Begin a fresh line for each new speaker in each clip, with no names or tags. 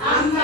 아멘.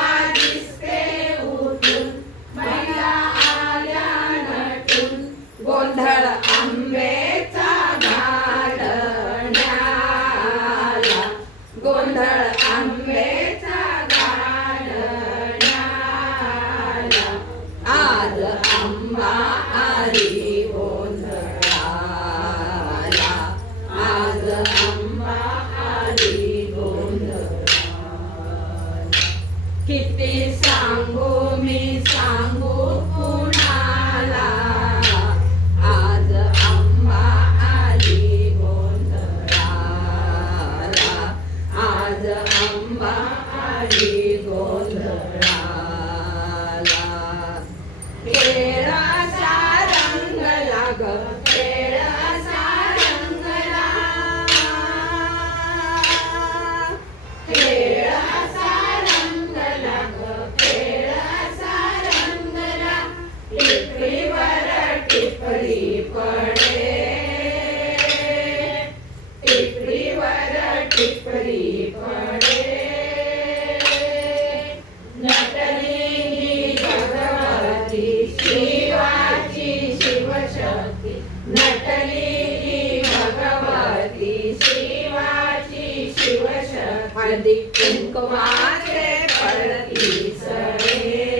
किती सांगू मी सांगू कुणाला? आज अंबा आली गोंधळाला. आज आंबा आली गोंधळा दिकुमारे फल ईसरे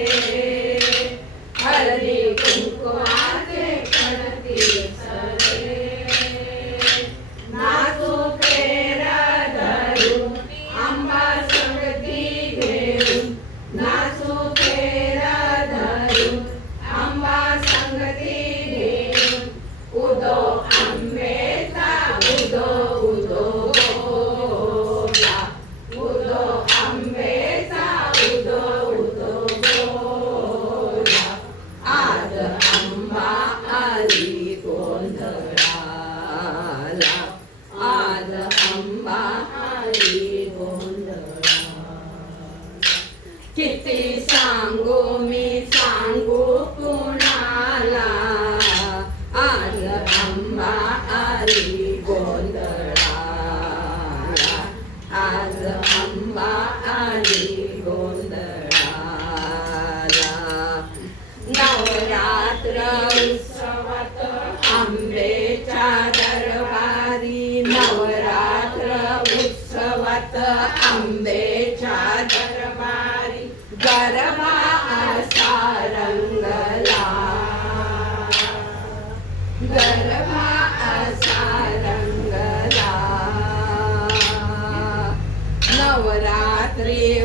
किती सांगू मी सांगू कुणाला? आज आंबा आली गोंधळाला. आज आंबा आली गोंधळाला. नवरात्र उत्सवात आंबेच्या दरबारी नवरात्र उत्सवात आंबेच्या दर गर्भा असा रंगला नवरात्री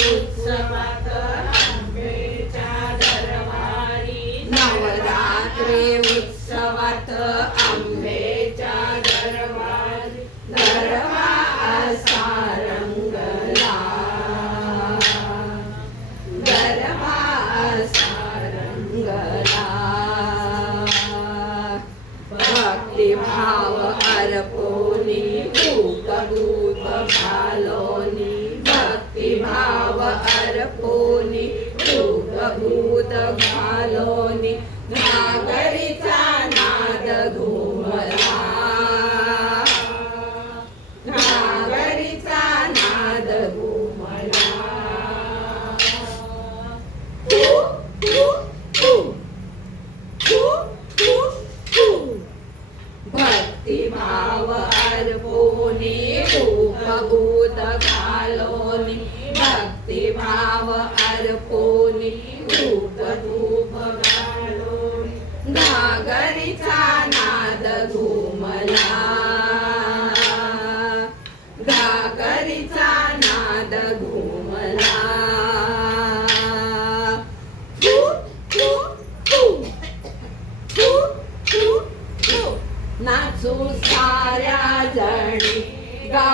เรา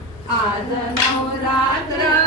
आज नवरात्र